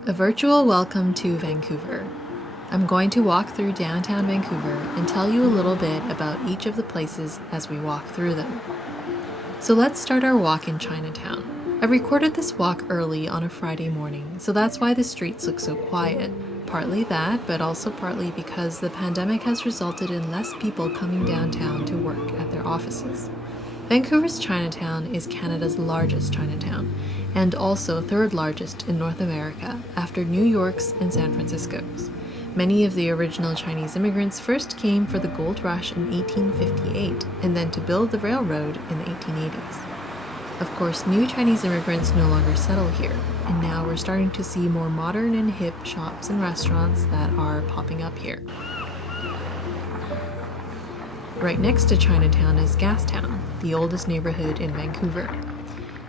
A virtual welcome to Vancouver. I'm going to walk through downtown Vancouver and tell you a little bit about each of the places as we walk through them. So let's start our walk in Chinatown. I recorded this walk early on a Friday morning, so that's why the streets look so quiet. Partly that, but also partly because the pandemic has resulted in less people coming downtown to work at their offices. Vancouver's Chinatown is Canada's largest Chinatown, and also third largest in North America after New York's and San Francisco's. Many of the original Chinese immigrants first came for the gold rush in 1858 and then to build the railroad in the 1880s. Of course, new Chinese immigrants no longer settle here, and now we're starting to see more modern and hip shops and restaurants that are popping up here. Right next to Chinatown is Gastown, the oldest neighborhood in Vancouver.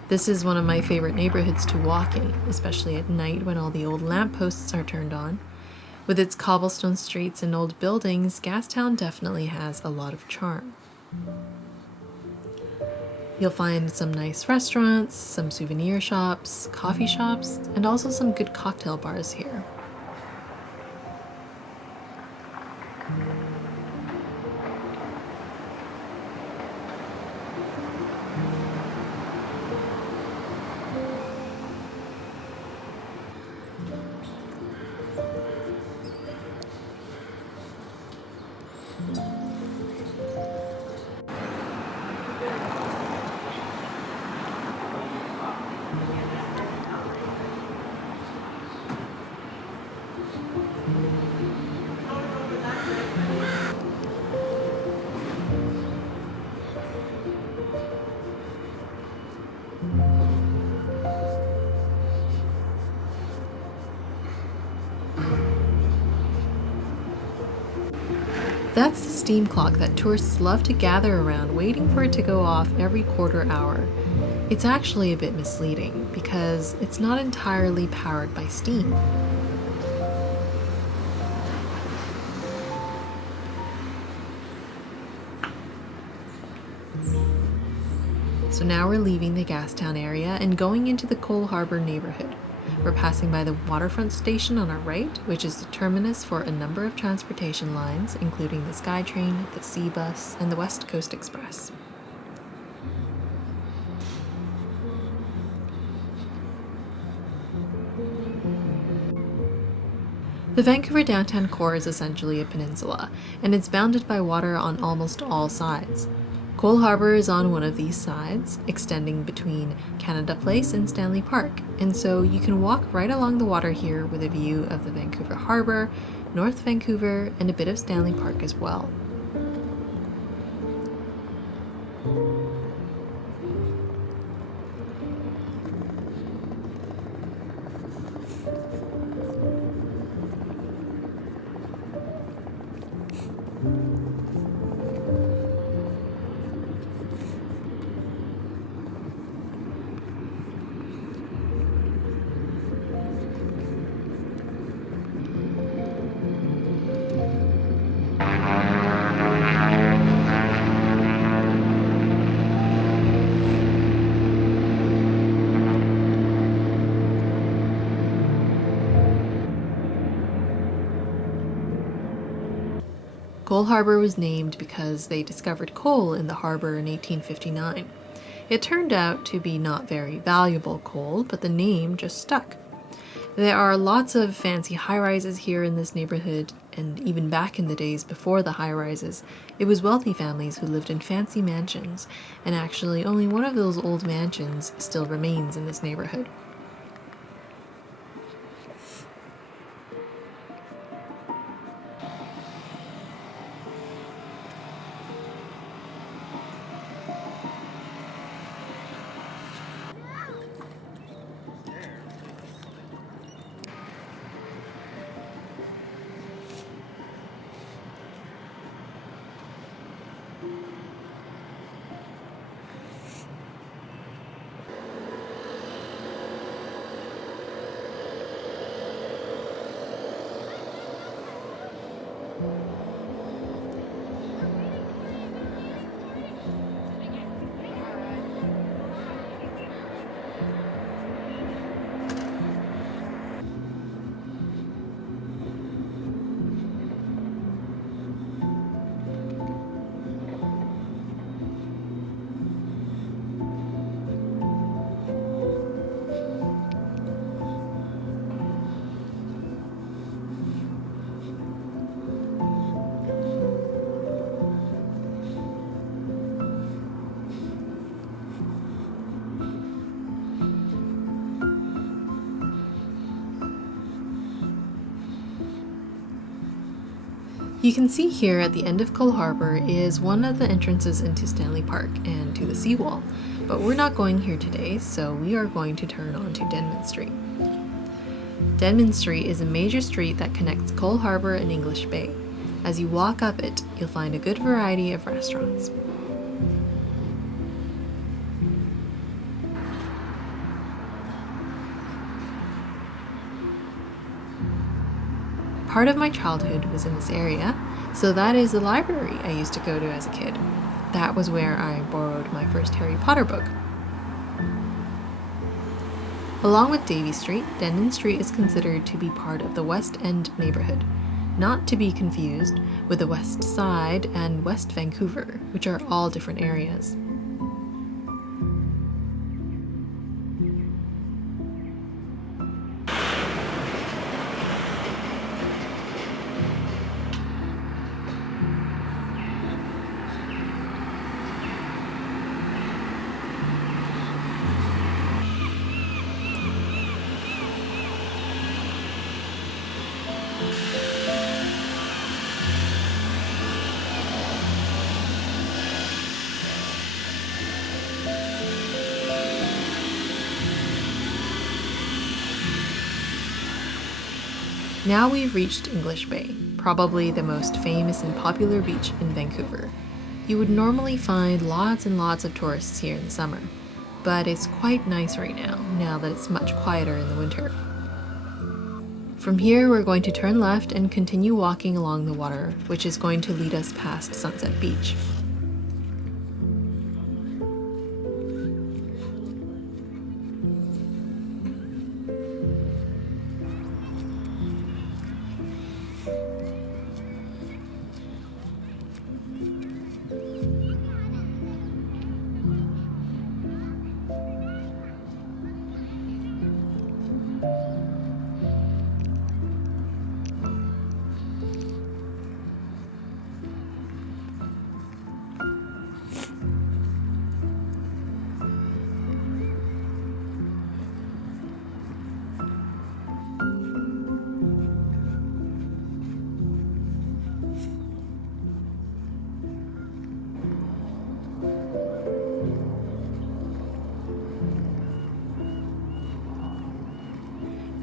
This is one of my favorite neighborhoods to walk in, especially at night when all the old lampposts are turned on. With its cobblestone streets and old buildings, Gastown definitely has a lot of charm. You'll find some nice restaurants, some souvenir shops, coffee shops, and also some good cocktail bars here. That's the steam clock that tourists love to gather around, waiting for it to go off every quarter hour. It's actually a bit misleading because it's not entirely powered by steam. So now we're leaving the Gastown area and going into the Cole Harbour neighborhood. We're passing by the waterfront station on our right, which is the terminus for a number of transportation lines, including the SkyTrain, the Sea Bus, and the West Coast Express. The Vancouver downtown core is essentially a peninsula, and it's bounded by water on almost all sides. Cole Harbour is on one of these sides, extending between Canada Place and Stanley Park, and so you can walk right along the water here with a view of the Vancouver Harbour, North Vancouver, and a bit of Stanley Park as well. Cole Harbour was named because they discovered coal in the harbour in 1859. It turned out to be not very valuable coal, but the name just stuck. There are lots of fancy high-rises here in this neighborhood, and even back in the days before the high-rises, it was wealthy families who lived in fancy mansions, and actually only one of those old mansions still remains in this neighborhood. You can see here at the end of Cole Harbour is one of the entrances into Stanley Park and to the seawall, but we're not going here today, so we are going to turn onto Denman Street. Denman Street is a major street that connects Cole Harbour and English Bay. As you walk up it, you'll find a good variety of restaurants. Part of my childhood was in this area, so that is the library I used to go to as a kid. That was where I borrowed my first Harry Potter book. Along with Davie Street, Denman Street is considered to be part of the West End neighbourhood, not to be confused with the West Side and West Vancouver, which are all different areas. Now we've reached English Bay, probably the most famous and popular beach in Vancouver. You would normally find lots and lots of tourists here in the summer, but it's quite nice right now that it's much quieter in the winter. From here we're going to turn left and continue walking along the water, which is going to lead us past Sunset Beach.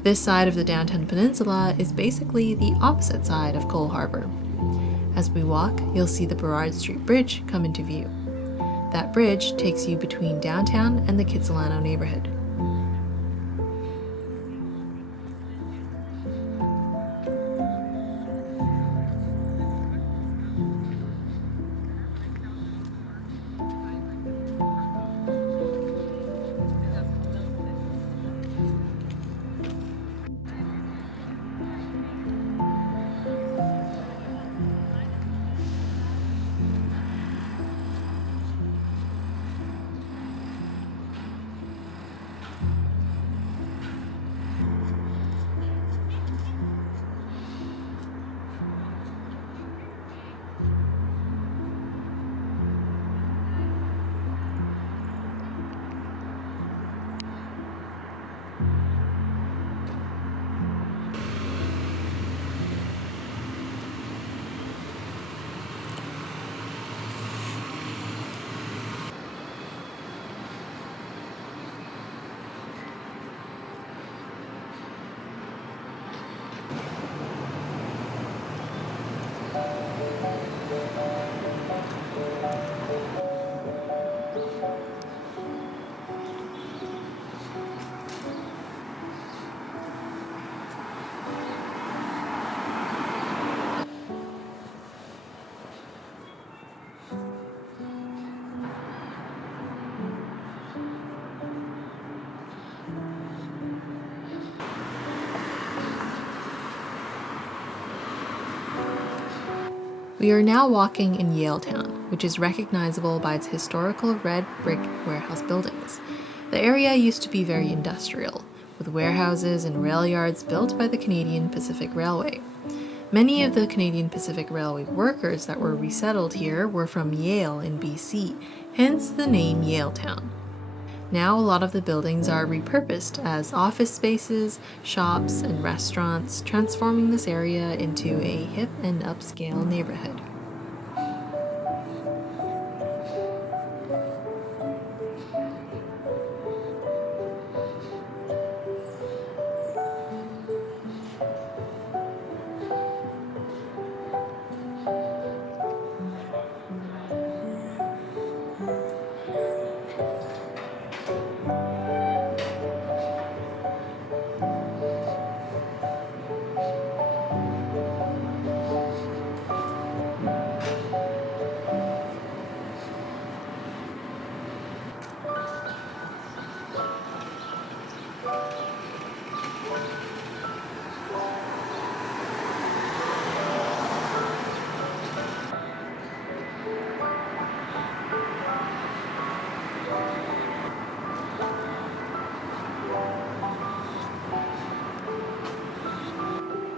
This side of the downtown peninsula is basically the opposite side of Cole Harbour. As we walk, you'll see the Burrard Street Bridge come into view. That bridge takes you between downtown and the Kitsilano neighbourhood. We are now walking in Yaletown, which is recognizable by its historical red brick warehouse buildings. The area used to be very industrial, with warehouses and rail yards built by the Canadian Pacific Railway. Many of the Canadian Pacific Railway workers that were resettled here were from Yale in BC, hence the name Yaletown. Now a lot of the buildings are repurposed as office spaces, shops, and restaurants, transforming this area into a hip and upscale neighborhood.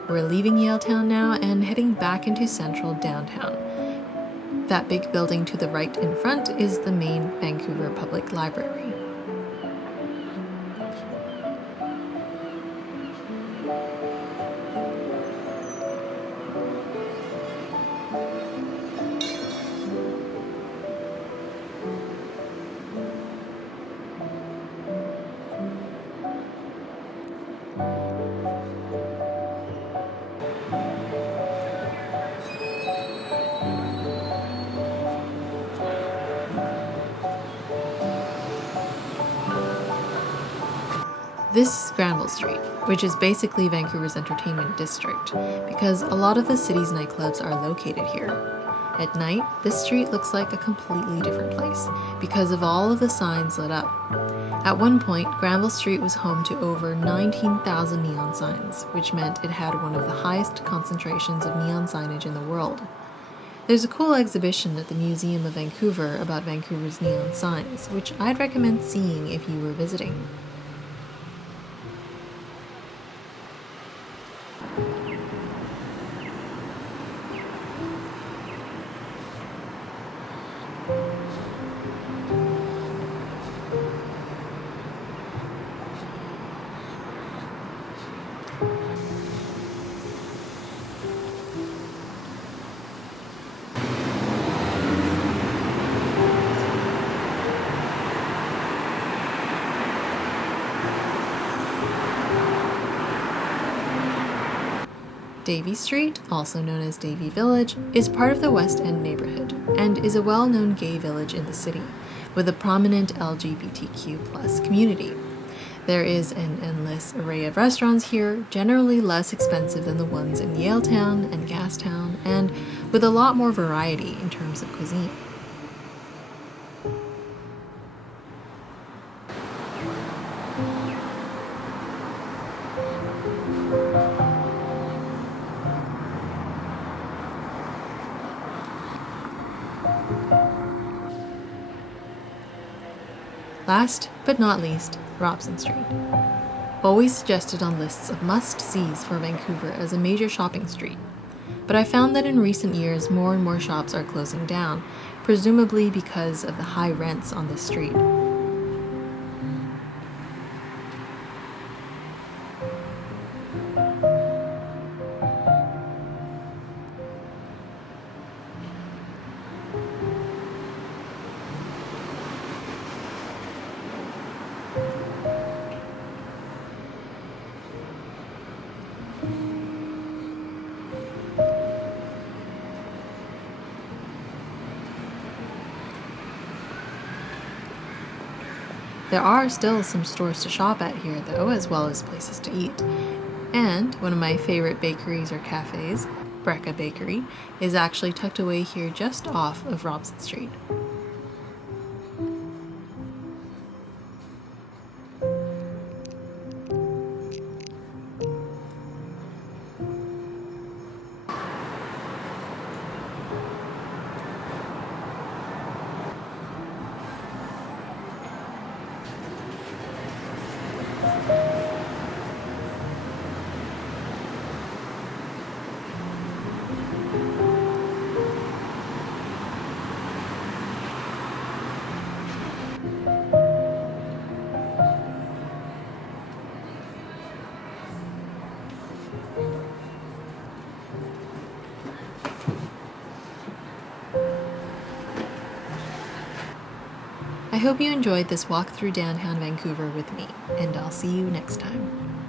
We're leaving Yaletown now and heading back into central downtown. That big building to the right in front is the main Vancouver Public Library. This is Granville St, which is basically Vancouver's entertainment district, because a lot of the city's nightclubs are located here. At night, this street looks like a completely different place because of all of the signs lit up. At one point, Granville St was home to over 19,000 neon signs, which meant it had one of the highest concentrations of neon signage in the world. There's a cool exhibition at the Museum of Vancouver about Vancouver's neon signs, which I'd recommend seeing if you were visiting. Davie St, also known as Davie Village, is part of the West End neighborhood and is a well-known gay village in the city, with a prominent LGBTQ+ community. There is an endless array of restaurants here, generally less expensive than the ones in Yaletown and Gastown, and with a lot more variety in terms of cuisine. Last but not least, Robson St. Always suggested on lists of must-sees for Vancouver as a major shopping street. But I found that in recent years more and more shops are closing down, presumably because of the high rents on this street. There are still some stores to shop at here though, as well as places to eat. And one of my favorite bakeries or cafes, Brecca Bakery, is actually tucked away here just off of Robson St. hope you enjoyed this walk through downtown Vancouver with me, and I'll see you next time.